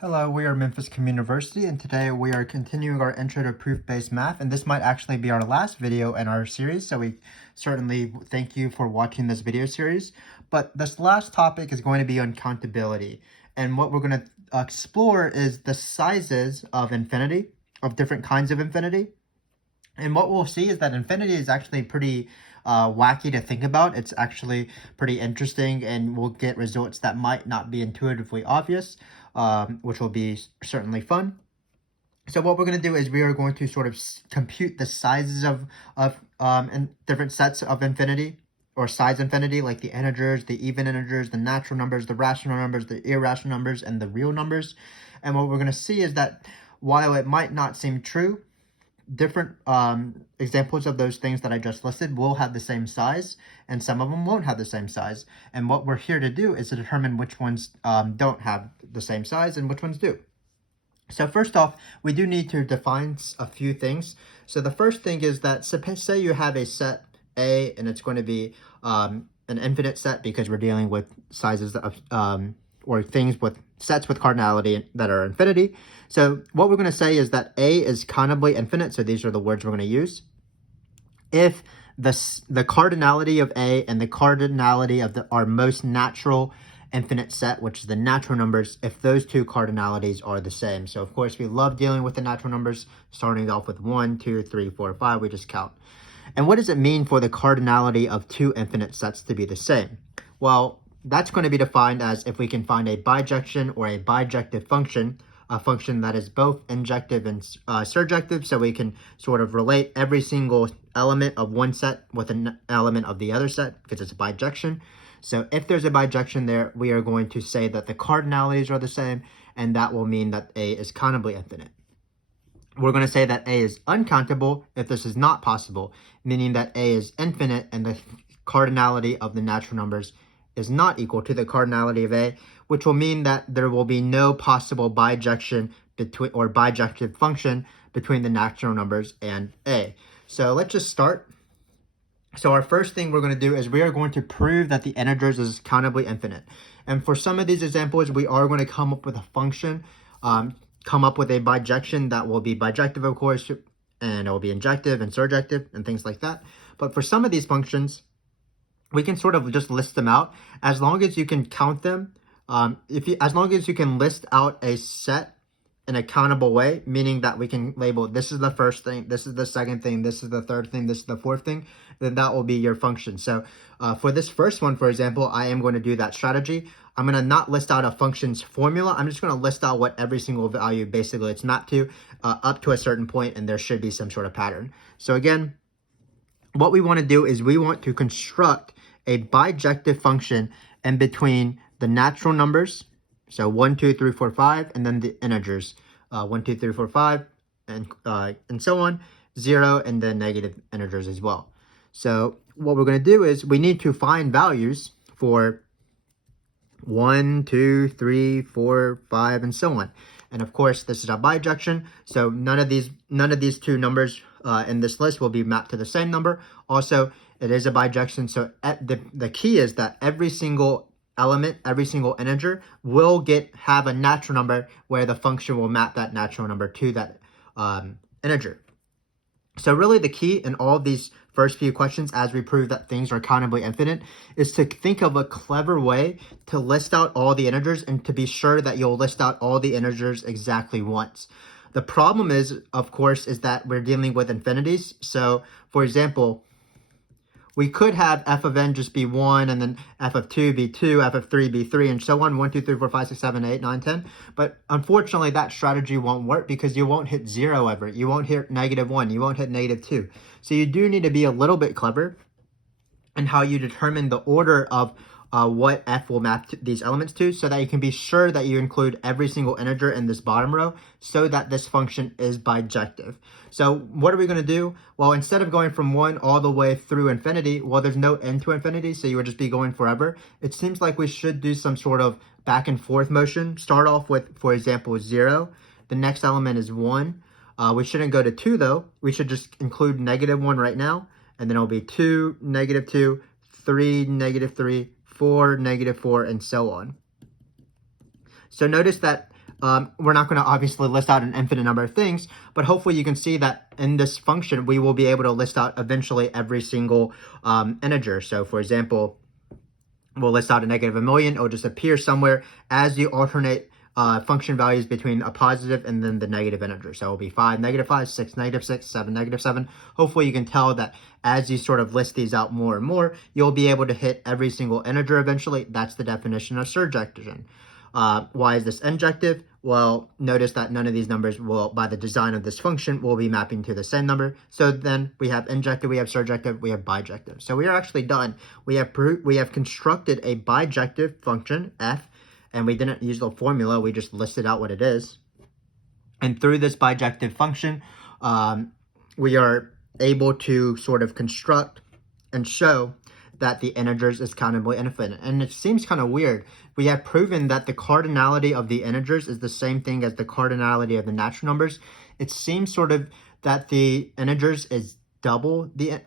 Hello, we are Memphis Communiversity, and today we are continuing our Intro to Proof-Based Math, and this might actually be our last video in our series, so we certainly thank you for watching this video series. But this last topic is going to be on countability, and what we're going to explore is the sizes of infinity, of different kinds of infinity. And what we'll see is that infinity is actually pretty wacky to think about. It's actually pretty interesting, and we'll get results that might not be intuitively obvious, which will be certainly fun. So what we're going to do is we are going to sort of compute the sizes of in different sets of infinity, or size infinity, like the integers, the even integers, the natural numbers, the rational numbers, the irrational numbers, and the real numbers. And what we're going to see is that while it might not seem true, different examples of those things that I just listed will have the same size, and some of them won't have the same size. And what we're here to do is to determine which ones don't have the same size and which ones do. So first off, we do need to define a few things. So the first thing is that, say you have a set A, and it's going to be an infinite set because we're dealing with sizes of or things with sets with cardinality that are infinity. So what we're going to say is that A is countably infinite. So these are the words we're going to use. If the cardinality of A and the cardinality of our most natural infinite set, which is the natural numbers, if those two cardinalities are the same. So of course we love dealing with the natural numbers, starting off with 1, 2, 3, 4, 5, we just count. And what does it mean for the cardinality of two infinite sets to be the same? Well, that's going to be defined as if we can find a bijection or a bijective function, a function that is both injective and surjective, so we can sort of relate every single element of one set with an element of the other set because it's a bijection. So if there's a bijection there, we are going to say that the cardinalities are the same, and that will mean that A is countably infinite. We're going to say that A is uncountable if this is not possible, meaning that A is infinite and the cardinality of the natural numbers is not equal to the cardinality of A, which will mean that there will be no possible bijection between or bijective function between the natural numbers and A. So let's just start. So our first thing we're going to do is we are going to prove that the integers is countably infinite. And for some of these examples, we are going to come up with a function, come up with a bijection that will be bijective, of course, and it will be injective and surjective and things like that. But for some of these functions, we can sort of just list them out as long as you can count them. As long as you can list out a set in a countable way, meaning that we can label this is the first thing, this is the second thing, this is the third thing, this is the fourth thing, then that will be your function. So for this first one, for example, I am going to do that strategy. I'm going to not list out a function's formula. I'm just going to list out what every single value basically it's mapped to up to a certain point, and there should be some sort of pattern. So again, what we want to do is we want to construct a bijective function in between the natural numbers, so 1, 2, 3, 4, 5, and then the integers, 1, 2, 3, 4, 5, and so on, 0, and then negative integers as well. So what we're going to do is we need to find values for 1, 2, 3, 4, 5, and so on. And of course, this is a bijection, so none of these two numbers in this list will be mapped to the same number. Also, it is a bijection, so the key is that every single element, every single integer will have a natural number where the function will map that natural number to that integer. So really the key in all of these first few questions, as we prove that things are countably infinite, is to think of a clever way to list out all the integers and to be sure that you'll list out all the integers exactly once. The problem is, of course, is that we're dealing with infinities. So for example, we could have f of n just be 1, and then f of 2 be 2, f of 3 be 3, and so on, 1, 2, 3, 4, 5, 6, 7, 8, 9, 10. But unfortunately, that strategy won't work because you won't hit 0 ever. You won't hit -1. You won't hit -2. So you do need to be a little bit clever in how you determine the order of what f will map these elements to, so that you can be sure that you include every single integer in this bottom row so that this function is bijective. So what are we going to do? Well, instead of going from 1 all the way through infinity, well, there's no end to infinity, so you would just be going forever. It seems like we should do some sort of back and forth motion. Start off with, for example, 0. The next element is 1. We shouldn't go to 2, though. We should just include -1 right now, and then it'll be 2, -2, 3, -3, 4, -4, and so on. So notice that We're not going to obviously list out an infinite number of things, but hopefully you can see that in this function, we will be able to list out eventually every single integer. So for example, we'll list out a negative 1,000,000. It'll just appear somewhere as you alternate function values between a positive and then the negative integer. So it'll be 5, -5, 6, -6, 7, -7. Hopefully you can tell that as you sort of list these out more and more, you'll be able to hit every single integer eventually. That's the definition of surjection. Why is this injective? Well, notice that none of these numbers will, by the design of this function, will be mapping to the same number. So then we have injective, we have surjective, we have bijective. So we are actually done. We have constructed a bijective function, f, and we didn't use the formula. We just listed out what it is. And through this bijective function, we are able to sort of construct and show that the integers is countably infinite. And it seems kind of weird. We have proven that the cardinality of the integers is the same thing as the cardinality of the natural numbers. It seems sort of that the integers is double the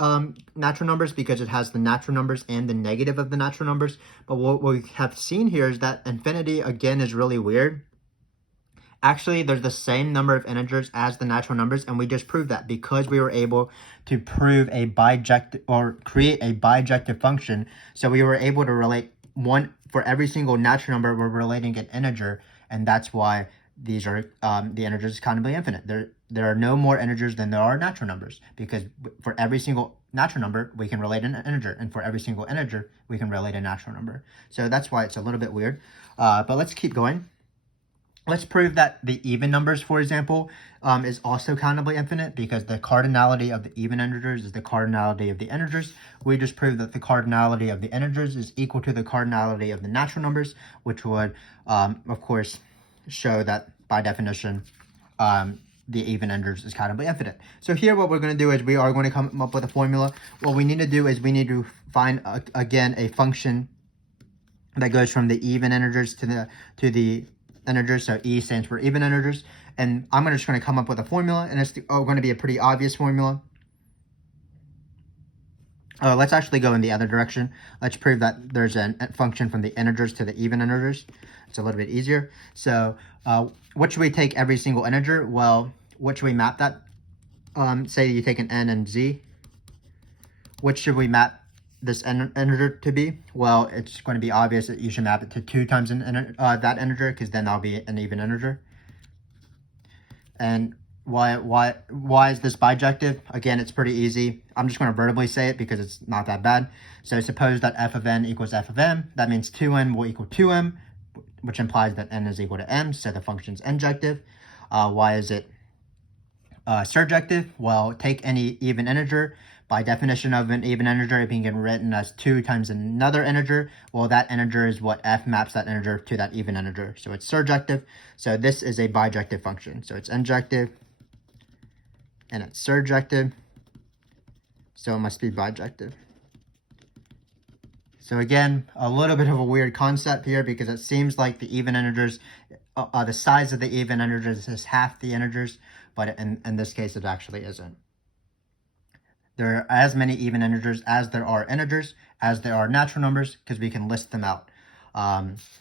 natural numbers because it has the natural numbers and the negative of the natural numbers. But what we have seen here is that infinity, again, is really weird. Actually, there's the same number of integers as the natural numbers, and we just proved that because we were able to prove a bijective or create a bijective function. So we were able to relate one for every single natural number. We're relating an integer, and that's why these are the integers countably infinite. There are no more integers than there are natural numbers, because for every single natural number we can relate an integer, and for every single integer we can relate a natural number. So that's why it's a little bit weird. But let's keep going. Let's prove that the even numbers, for example, is also countably infinite, because the cardinality of the even integers is the cardinality of the integers. We just proved that the cardinality of the integers is equal to the cardinality of the natural numbers, which would, of course, show that by definition, the even integers is countably infinite. So here what we're going to do is we are going to come up with a formula. What we need to do is we need to find, again, a function that goes from the even integers to the integers. So E stands for even integers, and I'm just going to come up with a formula, and it's going to be a pretty obvious formula. Let's actually go in the other direction. Let's prove that there's a function from the integers to the even integers. It's a little bit easier. So what should we take every single integer? Well, what should we map that? Say you take an n and z. What should we map this integer to be? Well, it's going to be obvious that you should map it to 2 times that integer, because then that'll be an even integer. And why is this bijective? Again, it's pretty easy. I'm just going to verbally say it because it's not that bad. So suppose that f of n equals f of m. That means 2n will equal 2m, which implies that n is equal to m. So the function's injective. Why is it surjective? Well, take any even integer. By definition of an even integer, it being written as 2 times another integer. Well, that integer is what f maps that integer to that even integer. So it's surjective. So this is a bijective function. So it's injective and it's surjective. So it must be bijective. So again, a little bit of a weird concept here, because it seems like the even integers, the size of the even integers is half the integers, but in this case it actually isn't. There are as many even integers as there are integers, as there are natural numbers, because we can list them out.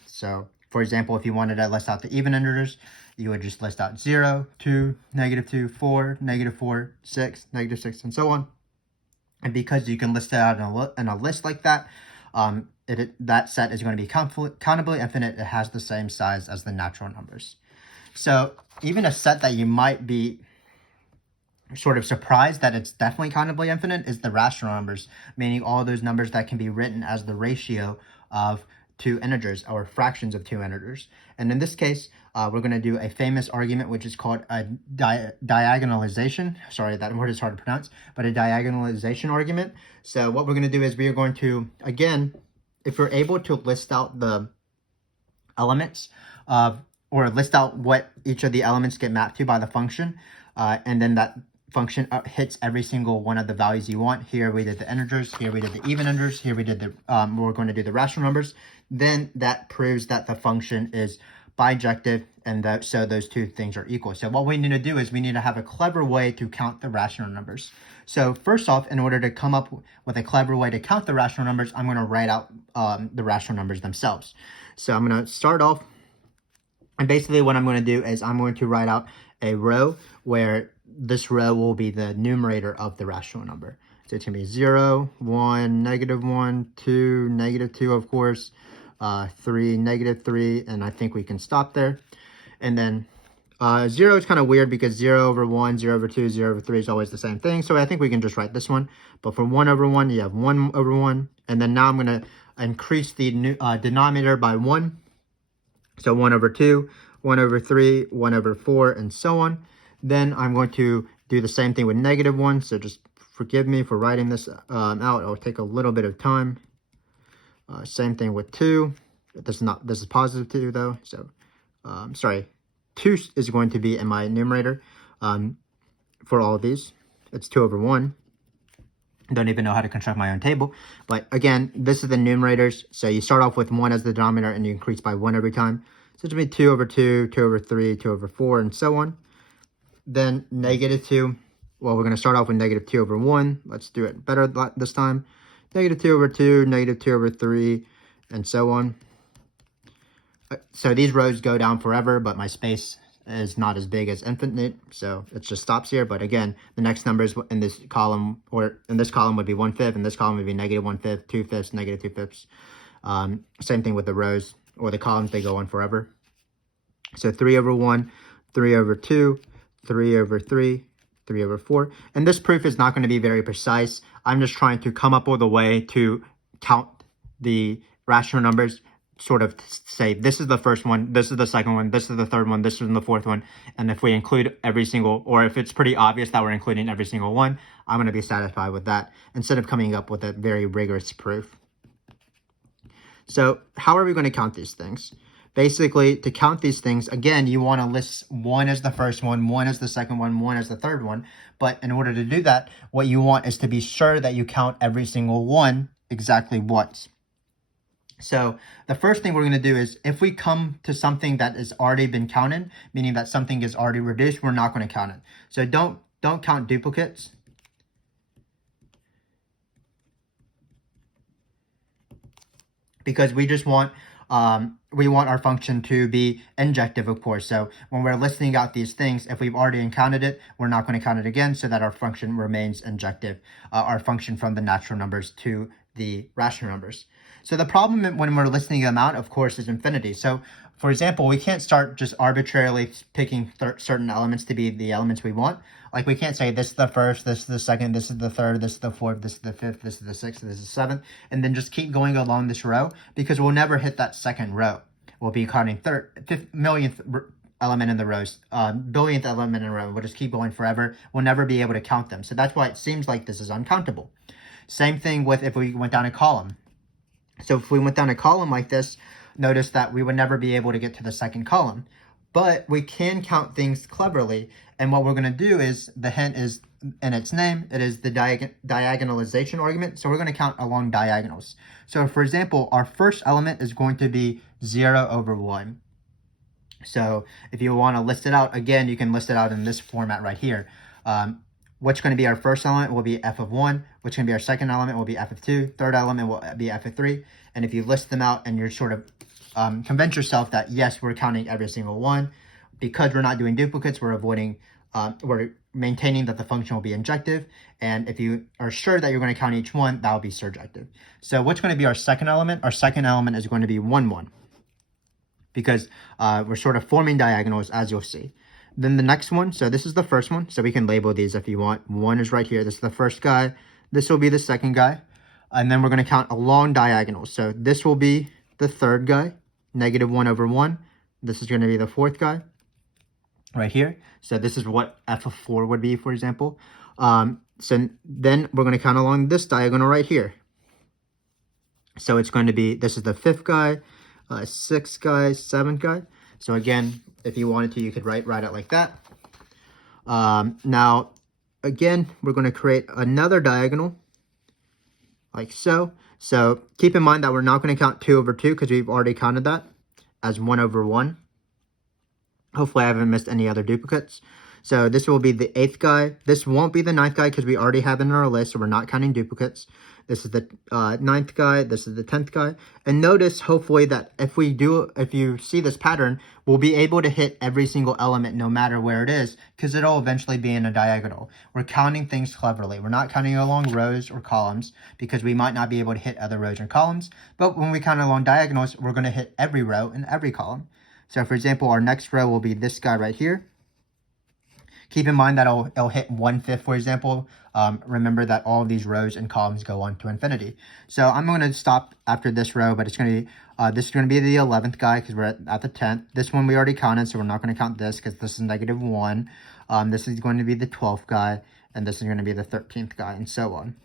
So, for example, if you wanted to list out the even integers, you would just list out 0, 2, -2, 4, -4, 6, -6, and so on. And because you can list it out in a list like that, that set is going to be countably infinite. It has the same size as the natural numbers. So even a set that you might be sort of surprised that it's definitely countably infinite is the rational numbers, meaning all those numbers that can be written as the ratio of 2 integers or fractions of 2 integers. And in this case, we're going to do a famous argument, which is called a diagonalization. Sorry, that word is hard to pronounce, but a diagonalization argument. So what we're going to do is we are going to, again, if we're able to list out the elements or list out what each of the elements get mapped to by the function, and then that function hits every single one of the values you want. Here we did the integers, here we did the even integers, here we did the we're going to do the rational numbers. Then that proves that the function is bijective, and so those two things are equal. So what we need to do is we need to have a clever way to count the rational numbers. So first off, in order to come up with a clever way to count the rational numbers, I'm going to write out the rational numbers themselves. So I'm going to start off And basically what I'm going to do is I'm going to write out a row where this row will be the numerator of the rational number. So it's going to be 0, 1, -1, 2, -2, of course, 3, -3, and I think we can stop there. And then 0 is kind of weird because 0 over 1, 0 over 2, 0 over 3 is always the same thing. So I think we can just write this one. But for 1 over 1, you have 1 over 1. And then now I'm going to increase the denominator by 1. So 1 over 2, 1 over 3, 1 over 4, and so on. Then I'm going to do the same thing with -1. So just forgive me for writing this out. It'll take a little bit of time. Same thing with 2. This is positive 2 though. So sorry, 2 is going to be in my numerator for all of these. It's 2 over 1. Don't even know how to construct my own table. But again, this is the numerators. So you start off with 1 as the denominator and you increase by 1 every time. So it's going to be 2 over 2, 2 over 3, 2 over 4, and so on. Then -2. Well, we're going to start off with -2 over 1. Let's do it better this time. -2 over 2, -2 over 3, and so on. So these rows go down forever, but my space is not as big as infinite, so it just stops here. But again, the next numbers in this column, or in this column would be 1/5, and this column would be -1/5, 2/5, -2/5. Same thing with the rows or the columns, they go on forever. So 3 over 1, 3 over 2, 3 over 3, 3 over 4. And this proof is not going to be very precise. I'm just trying to come up with a way to count the rational numbers, sort of say this is the first one, this is the second one, this is the third one, this is the fourth one. And if we include every single, or if it's pretty obvious that we're including every single one, I'm going to be satisfied with that instead of coming up with a very rigorous proof. So how are we going to count these things? Basically, to count these things, again, you want to list 1 as the first one, 1 as the second one, 1 as the third one. But in order to do that, what you want is to be sure that you count every single one exactly once. So the first thing we're going to do is if we come to something that has already been counted, meaning that something is already reduced, we're not going to count it. So don't count duplicates. Because we just want our function to be injective, of course. So when we're listing out these things, if we've already encountered it, we're not going to count it again so that our function remains injective, our function from the natural numbers to the rational numbers. So the problem when we're listing them out, of course, is infinity. So for example, we can't start just arbitrarily picking certain elements to be the elements we want. Like we can't say this is the first, this is the second, this is the third, this is the fourth, this is the fifth, this is the sixth, this is the seventh, and then just keep going along this row because we'll never hit that second row. We'll be counting millionth element in the rows, billionth element in a row. We'll just keep going forever. We'll never be able to count them. So that's why it seems like this is uncountable. Same thing with if we went down a column. So if we went down a column like this, notice that we would never be able to get to the second column. But we can count things cleverly. And what we're going to do is, the hint is in its name, it is the diagonalization argument. So we're going to count along diagonals. So for example, our first element is going to be 0 over 1. So if you want to list it out, again, you can list it out in this format right here. What's going to be our first element will be f of 1. What's going to be our second element will be f of 2. Third element will be f of 3. And if you list them out and you're sort of convince yourself that, yes, we're counting every single one. Because we're not doing duplicates, we're avoiding, we're maintaining that the function will be injective. And if you are sure that you're going to count each one, that will be surjective. So what's going to be our second element? Our second element is going to be 1, 1. Because we're sort of forming diagonals, as you'll see. Then the next one, so this is the first one. So we can label these if you want. 1 is right here. This is the first guy. This will be the second guy. And then we're going to count along diagonals. So this will be the third guy, -1 over 1. This is going to be the fourth guy right here. So this is what f of 4 would be, for example. So then we're going to count along this diagonal right here. So it's going to be, this is the fifth guy, sixth guy, seventh guy. So again, if you wanted to, you could write it like that. Now, again, we're going to create another diagonal like so. So keep in mind that we're not going to count 2 over 2 because we've already counted that as 1 over 1. Hopefully I haven't missed any other duplicates. So this will be the 8th guy. This won't be the 9th guy because we already have it in our list, so we're not counting duplicates. This is the 9th guy. This is the 10th guy. And notice, hopefully, that if you see this pattern, we'll be able to hit every single element no matter where it is, because it'll eventually be in a diagonal. We're counting things cleverly. We're not counting along rows or columns because we might not be able to hit other rows and columns. But when we count along diagonals, we're going to hit every row and every column. So for example, our next row will be this guy right here. Keep in mind that it'll hit 1/5, for example. Remember that all of these rows and columns go on to infinity. So I'm going to stop after this row, but it's going to be, this is going to be the 11th guy because we're at the 10th. This one we already counted, so we're not going to count this because this is -1. This is going to be the 12th guy, and this is going to be the 13th guy, and so on.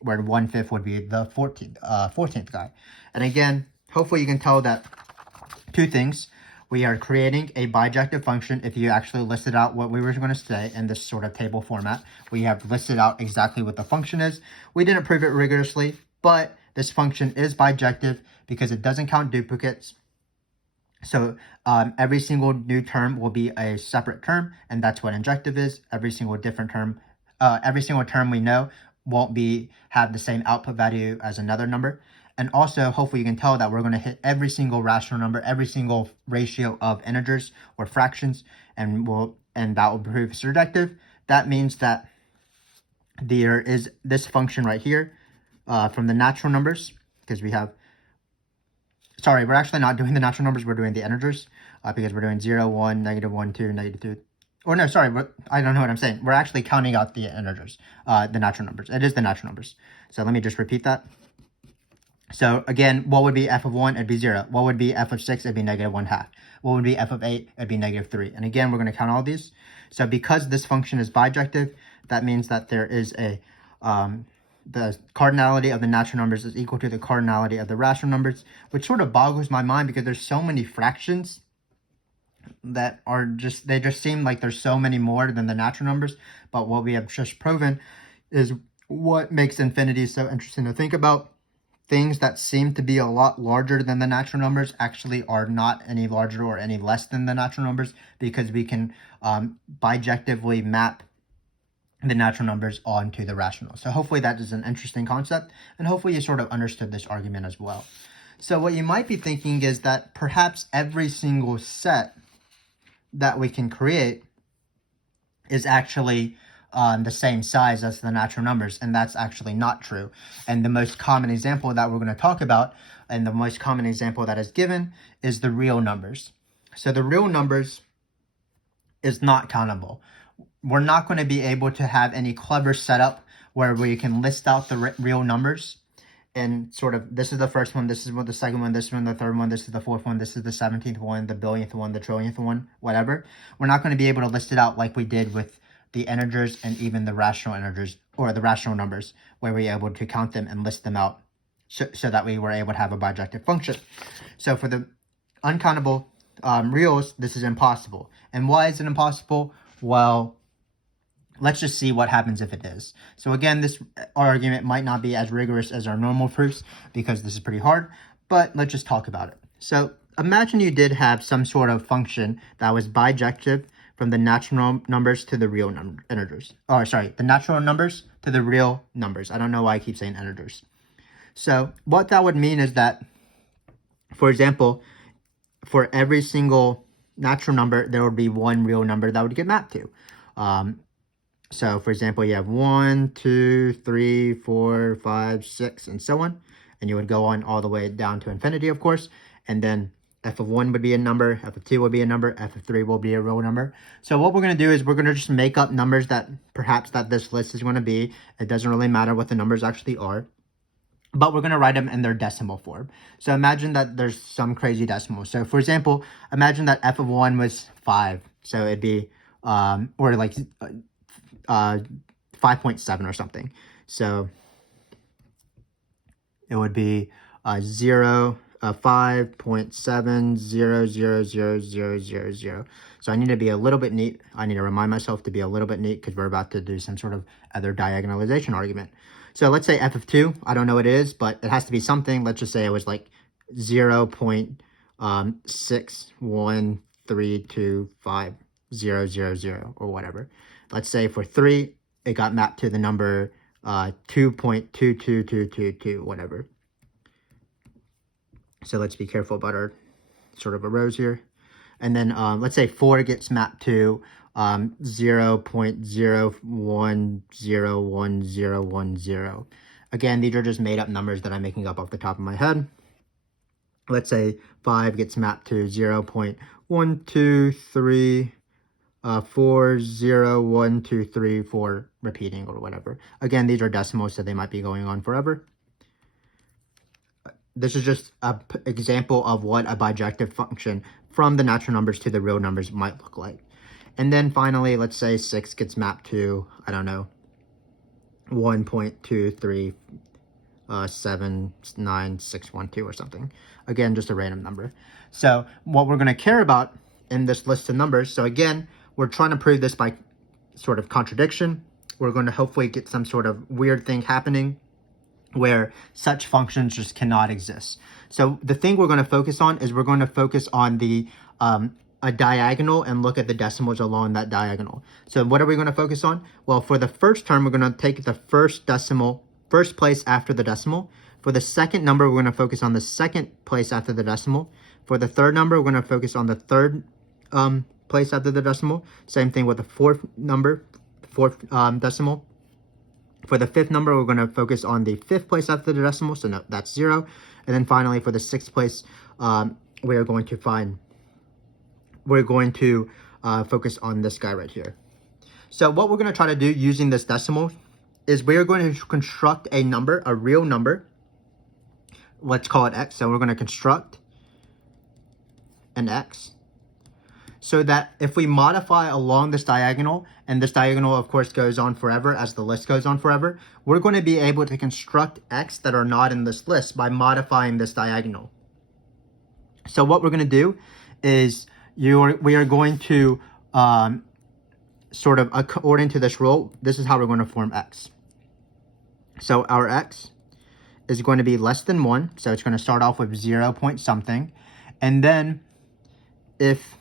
Where 1/5 would be the 14th guy. And again, hopefully you can tell that two things. We are creating a bijective function. If you actually listed out what we were going to say in this sort of table format, we have listed out exactly what the function is. We didn't prove it rigorously, but this function is bijective because it doesn't count duplicates. So every single new term will be a separate term, and that's what injective is. Every single term we know won't have the same output value as another number. And also, hopefully you can tell that we're going to hit every single rational number, every single ratio of integers or fractions, and that will prove surjective. That means that there is this function right here from the natural numbers, because we're actually not doing the natural numbers, we're doing the integers, because we're doing 0, 1, -1, 2, -2. Or no, sorry, I don't know what I'm saying. We're actually counting out the integers, the natural numbers. It is the natural numbers. So let me just repeat that. So again, what would be f of 1? It'd be 0. What would be f of 6? It'd be -1/2. What would be f of 8? It'd be -3. And again, we're going to count all these. So because this function is bijective, that means that there is the cardinality of the natural numbers is equal to the cardinality of the rational numbers, which sort of boggles my mind because there's so many fractions that they just seem like there's so many more than the natural numbers. But what we have just proven is what makes infinity so interesting to think about. Things that seem to be a lot larger than the natural numbers actually are not any larger or any less than the natural numbers, because we can bijectively map the natural numbers onto the rational. So hopefully that is an interesting concept, and hopefully you sort of understood this argument as well. So what you might be thinking is that perhaps every single set that we can create is actually the same size as the natural numbers, and that's actually not true. And the most common example that we're going to talk about, and the most common example that is given, is the real numbers. So the real numbers is not countable. We're not going to be able to have any clever setup where we can list out the real numbers and sort of, this is the first one, this is what the second one, this one, the third one, this is the fourth one, this is the 17th one, the billionth one, the trillionth one, whatever. We're not going to be able to list it out like we did with the integers and even the rational integers, or the rational numbers, where we were able to count them and list them out so that we were able to have a bijective function. So for the uncountable reals, this is impossible. And why is it impossible? Well, let's just see what happens if it is. So again, this argument might not be as rigorous as our normal proofs because this is pretty hard, but let's just talk about it. So imagine you did have some sort of function that was bijective from the natural numbers to the real integers. Oh, sorry, the natural numbers to the real numbers. I don't know why I keep saying integers. So what that would mean is that, for example, for every single natural number, there would be one real number that would get mapped to. So for example, you have 1, 2, 3, 4, 5, 6, and so on. And you would go on all the way down to infinity, of course. And then f of 1 would be a number, f of 2 would be a number, f of 3 will be a real number. So what we're going to do is we're going to just make up numbers that perhaps that this list is going to be. It doesn't really matter what the numbers actually are, but we're going to write them in their decimal form. So imagine that there's some crazy decimal. So for example, imagine that f of 1 was 5. So it'd be, or like 5.7 or something. So it would be 5.7000000. So I need to be a little bit neat. I need to remind myself to be a little bit neat because we're about to do some sort of other diagonalization argument. So let's say f of 2, I don't know what it is, but it has to be something. Let's just say it was like 0.61325, 0, or whatever. Let's say for 3, it got mapped to the number 2.22222, whatever. So let's be careful about our sort of rows here. And then let's say 4 gets mapped to 0.01011010. Again, these are just made up numbers that I'm making up off the top of my head. Let's say 5 gets mapped to 0.123401234 for repeating or whatever. Again, these are decimals, so they might be going on forever. This is just an example of what a bijective function from the natural numbers to the real numbers might look like. And then finally, let's say 6 gets mapped to, I don't know, 1.2379612 or something. Again, just a random number. So what we're going to care about in this list of numbers, so again, we're trying to prove this by sort of contradiction. We're going to hopefully get some sort of weird thing happening where such functions just cannot exist. So the thing we're going to focus on is we're going to focus on the a diagonal and look at the decimals along that diagonal. So what are we going to focus on? Well, for the first term, we're going to take the first place after the decimal. For the second number, we're going to focus on the second place after the decimal. For the third number, we're going to focus on the third place after the decimal. Same thing with the fourth decimal. For the fifth number, we're going to focus on the fifth place after the decimal, so no, that's 0. And then finally, for the sixth place, we're going to focus on this guy right here. So what we're going to try to do using this decimal is we're going to construct a number, a real number. Let's call it x. So we're going to construct an x, so that if we modify along this diagonal, and this diagonal of course goes on forever as the list goes on forever, we're going to be able to construct x that are not in this list by modifying this diagonal. So what we're going to do is we are going to sort of according to this rule, this is how we're going to form x. So our x is going to be less than 1, so it's going to start off with 0 point something, and then if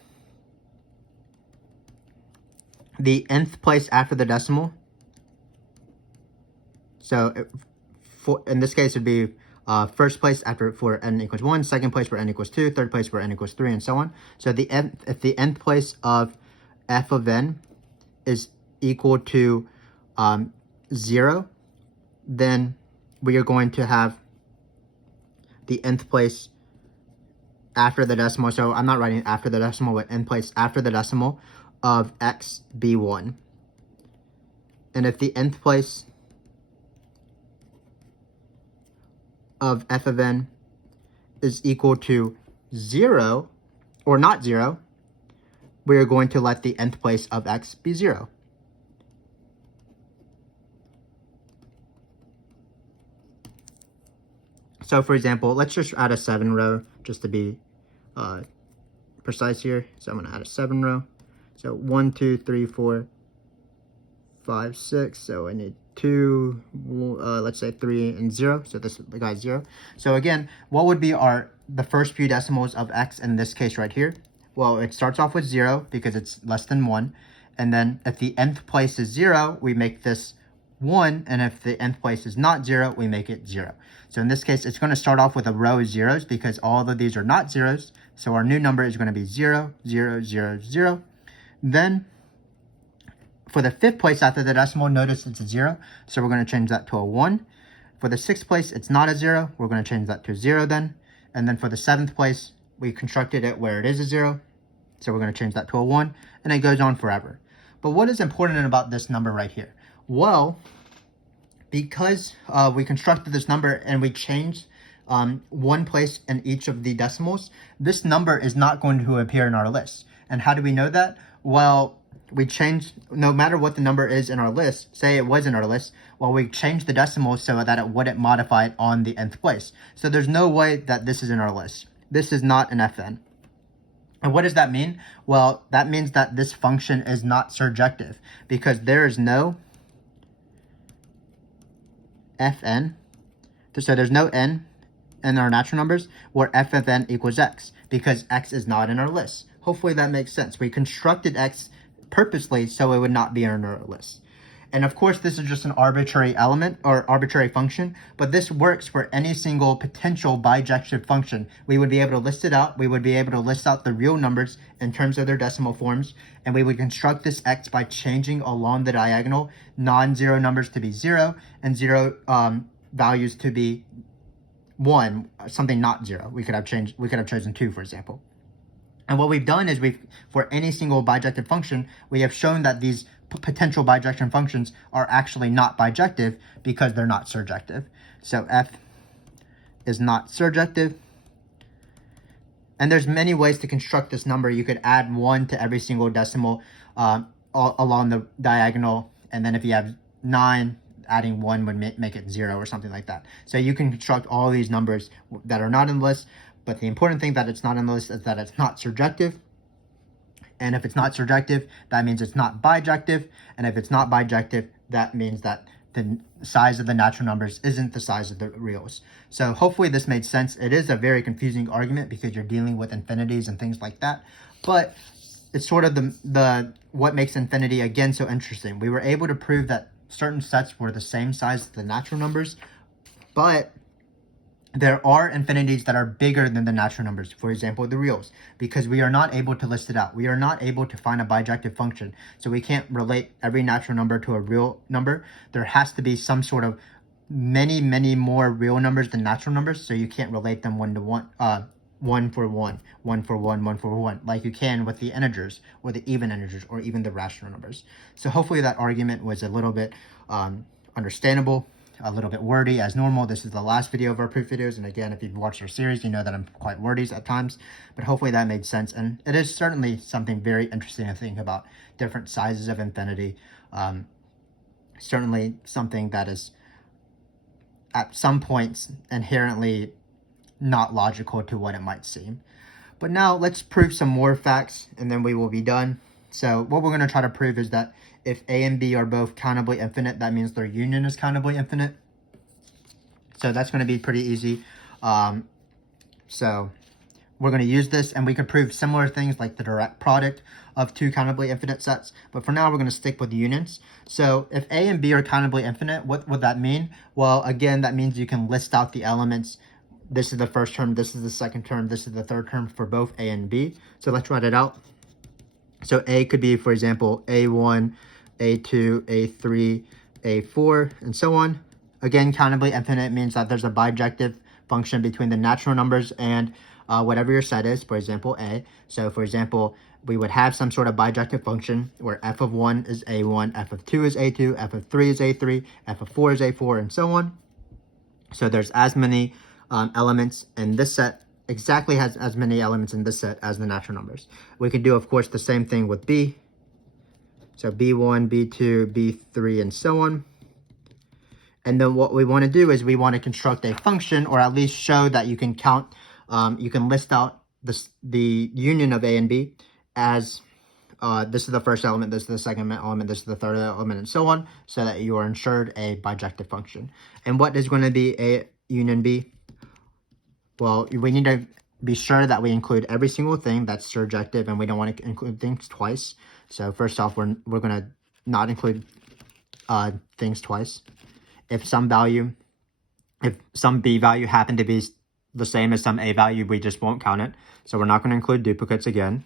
the nth place after the decimal, so in this case it would be first place for n equals 1, second place for n equals 2, third place for n equals 3, and so on. So if the nth place of f of n is equal to 0, then we are going to have the nth place after the decimal. So I'm not writing after the decimal, but nth place after the decimal of x be 1. And if the nth place of f of n is equal to 0, or not 0, we are going to let the nth place of x be 0. So for example, let's just add a 7 row just to be precise here. So I'm going to add a 7 row. So 1, 2, 3, 4, 5, 6. So I need 2, let's say 3 and 0. So this the guy's 0. So again, what would be the first few decimals of x in this case right here? Well, it starts off with 0 because it's less than 1. And then if the nth place is 0, we make this 1. And if the nth place is not 0, we make it 0. So in this case, it's going to start off with a row of zeros because all of these are not zeros. So our new number is going to be 0, 0, 0, 0. Then for the fifth place after the decimal, notice it's a 0. So we're going to change that to a 1. For the sixth place, it's not a 0. We're going to change that to 0 then. And then for the seventh place, we constructed it where it is a 0. So we're going to change that to a 1. And it goes on forever. But what is important about this number right here? Well, because we constructed this number and we changed one place in each of the decimals, this number is not going to appear in our list. And how do we know that? Well, we changed, no matter what the number is in our list, say it was in our list, well, we changed the decimals so that it wouldn't modify it on the nth place. So there's no way that this is in our list. This is not an fn. And what does that mean? Well, that means that this function is not surjective because there is no fn. So there's no n in our natural numbers where f of n equals x because x is not in our list. Hopefully that makes sense. We constructed x purposely so it would not be in our list. And of course, this is just an arbitrary element or arbitrary function, but this works for any single potential bijective function. We would be able to list it out. We would be able to list out the real numbers in terms of their decimal forms, and we would construct this x by changing along the diagonal non-zero numbers to be 0 and 0 values to be 1, something not 0. We could have chosen 2, for example. And what we've done is for any single bijective function, we have shown that these potential bijection functions are actually not bijective because they're not surjective. So f is not surjective. And there's many ways to construct this number. You could add 1 to every single decimal along the diagonal. And then if you have 9, adding 1 would make it 0 or something like that. So you can construct all of these numbers that are not in the list. But the important thing that it's not in the list is that it's not surjective. And if it's not surjective, that means it's not bijective. And if it's not bijective, that means that the size of the natural numbers isn't the size of the reals. So hopefully this made sense. It is a very confusing argument because you're dealing with infinities and things like that. But it's sort of the what makes infinity, again, so interesting. We were able to prove that certain sets were the same size as the natural numbers, but there are infinities that are bigger than the natural numbers, for example, the reals, because we are not able to list it out. We are not able to find a bijective function. So we can't relate every natural number to a real number. There has to be some sort of many more real numbers than natural numbers. So you can't relate them one for one, like you can with the integers or the even integers or even the rational numbers. So hopefully that argument was a little bit understandable, a little bit wordy as normal. This is the last video of our proof videos, and again, if you've watched our series, you know that I'm quite wordy at times, but hopefully that made sense. And it is certainly something very interesting to think about, different sizes of infinity. Certainly something that is at some points inherently not logical to what it might seem. But now let's prove some more facts and then we will be done. So what we're going to try to prove is that if A and B are both countably infinite, that means their union is countably infinite. So that's going to be pretty easy. So we're going to use this, and we could prove similar things like the direct product of two countably infinite sets. But for now, we're going to stick with unions. So if A and B are countably infinite, what would that mean? Well, again, that means you can list out the elements. This is the first term, this is the second term, this is the third term for both A and B. So let's write it out. So A could be, for example, A1, A2, A3, A4, and so on. Again, countably infinite means that there's a bijective function between the natural numbers and whatever your set is, for example, A. So, for example, we would have some sort of bijective function where f of 1 is A1, f of 2 is A2, f of 3 is A3, f of 4 is A4, and so on. So there's as many elements in this set, exactly has as many elements in this set as the natural numbers. We can do, of course, the same thing with B. So B1, B2, B3, and so on. And then what we want to do is we want to construct a function, or at least show that you can count, you can list out the union of A and B as this is the first element, this is the second element, this is the third element, and so on, so that you are ensured a bijective function. And what is going to be A union B? Well, we need to be sure that we include every single thing that's surjective, and we don't want to include things twice. So first off, we're going to not include things twice. If some B value happened to be the same as some A value, we just won't count it. So we're not going to include duplicates again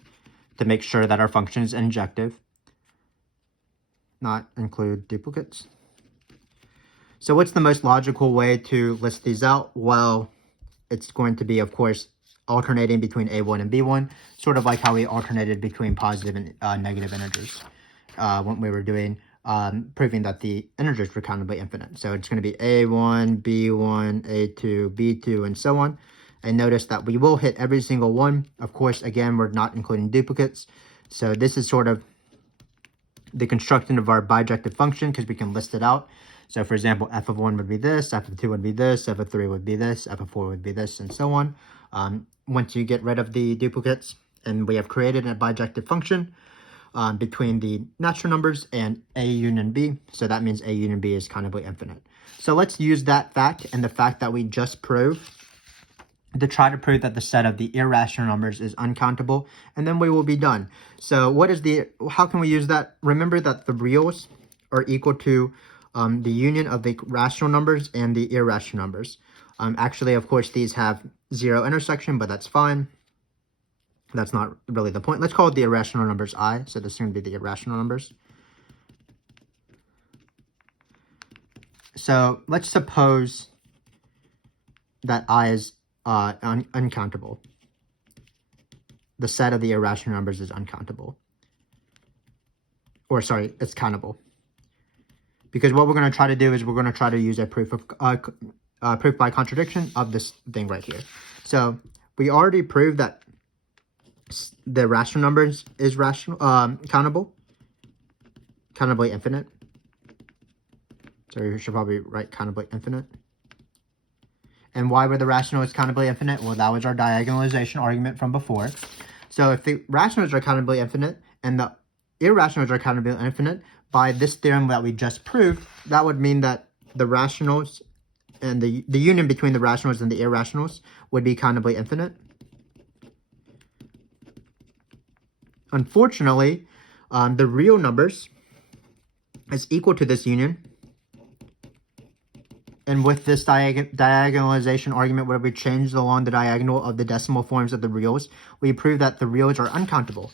to make sure that our function is injective. Not include duplicates. So what's the most logical way to list these out? Well, it's going to be, of course, alternating between A1 and B1, sort of like how we alternated between positive and negative integers when we were doing proving that the integers were countably infinite. So it's going to be A1, B1, A2, B2, and so on. And notice that we will hit every single one. Of course, again, we're not including duplicates. So this is sort of the construction of our bijective function because we can list it out. So for example, f of 1 would be this, f of 2 would be this, f of 3 would be this, f of 4 would be this, and so on. Once you get rid of the duplicates, and we have created a bijective function between the natural numbers and A union B. So that means A union B is countably infinite. So let's use that fact and the fact that we just proved to try to prove that the set of the irrational numbers is uncountable, and then we will be done. So how can we use that? Remember that the reals are equal to the union of the rational numbers and the irrational numbers. Actually, of course, these have zero intersection, but that's fine. That's not really the point. Let's call it the irrational numbers I. So this is going to be the irrational numbers. So let's suppose that I is uncountable. The set of the irrational numbers is uncountable. Or sorry, it's countable. Because what we're going to try to do is we're going to try to use a proof by contradiction of this thing right here. So we already proved that the rational numbers is countable, countably infinite. So you should probably write countably infinite. And why were the rationals countably infinite? Well, that was our diagonalization argument from before. So if the rationals are countably infinite and the irrationals are countably infinite, by this theorem that we just proved, that would mean that the rationals and the union between the rationals and the irrationals would be countably infinite. Unfortunately, the real numbers is equal to this union. And with this diagonalization argument where we changed along the diagonal of the decimal forms of the reals, we prove that the reals are uncountable.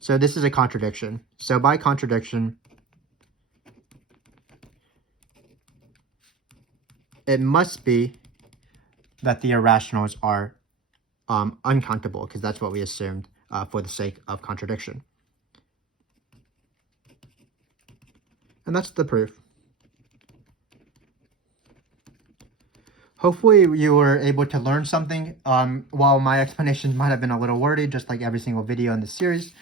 So this is a contradiction. So by contradiction, it must be that the irrationals are uncountable, because that's what we assumed for the sake of contradiction. And that's the proof. Hopefully you were able to learn something. While my explanations might have been a little wordy, just like every single video in this series,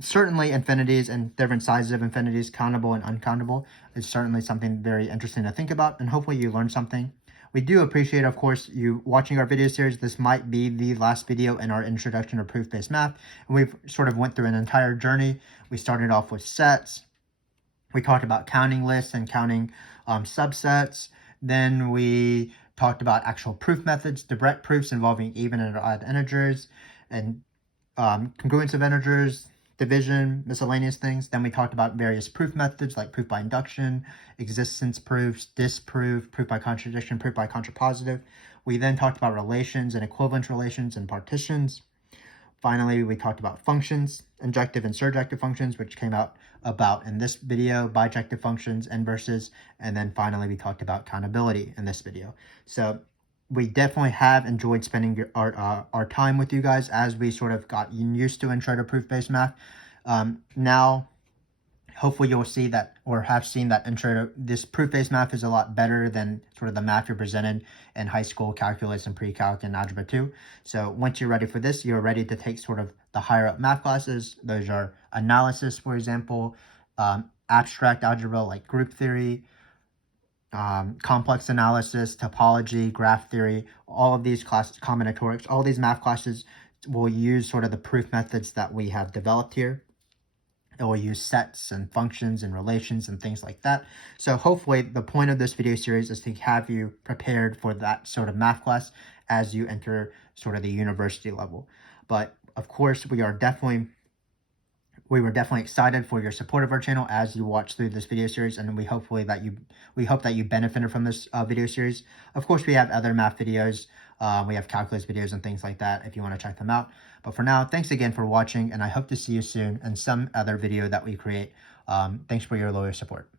certainly infinities and different sizes of infinities, countable and uncountable, is certainly something very interesting to think about, and hopefully you learned something. We do appreciate, of course, you watching our video series. This might be the last video in our introduction to proof-based math, and we've sort of went through an entire journey. We started off with sets. We talked about counting lists and counting subsets. Then we talked about actual proof methods, direct proofs involving even and odd integers, and congruence of integers, division, miscellaneous things. Then we talked about various proof methods like proof by induction, existence proofs, disproof, proof by contradiction, proof by contrapositive. We then talked about relations and equivalence relations and partitions. Finally, we talked about functions, injective and surjective functions, which came out about in this video, bijective functions, inverses, and then finally we talked about countability in this video. So we definitely have enjoyed spending our time with you guys as we sort of got used to intro to proof-based math. Now, hopefully you'll see that, or have seen that this proof-based math is a lot better than sort of the math you're presented in high school calculus and pre-calc and algebra 2. So once you're ready for this, you're ready to take sort of the higher up math classes. Those are analysis, for example, abstract algebra like group theory, complex analysis, topology, graph theory. All of these classes, combinatorics, all these math classes will use sort of the proof methods that we have developed here. It will use sets and functions and relations and things like that. So hopefully the point of this video series is to have you prepared for that sort of math class as you enter sort of the university level. But of course, we were definitely excited for your support of our channel as you watch through this video series, and we hope that you benefited from this video series. Of course, we have other math videos. We have calculus videos and things like that if you want to check them out. But for now, thanks again for watching, and I hope to see you soon in some other video that we create. Thanks for your loyal support.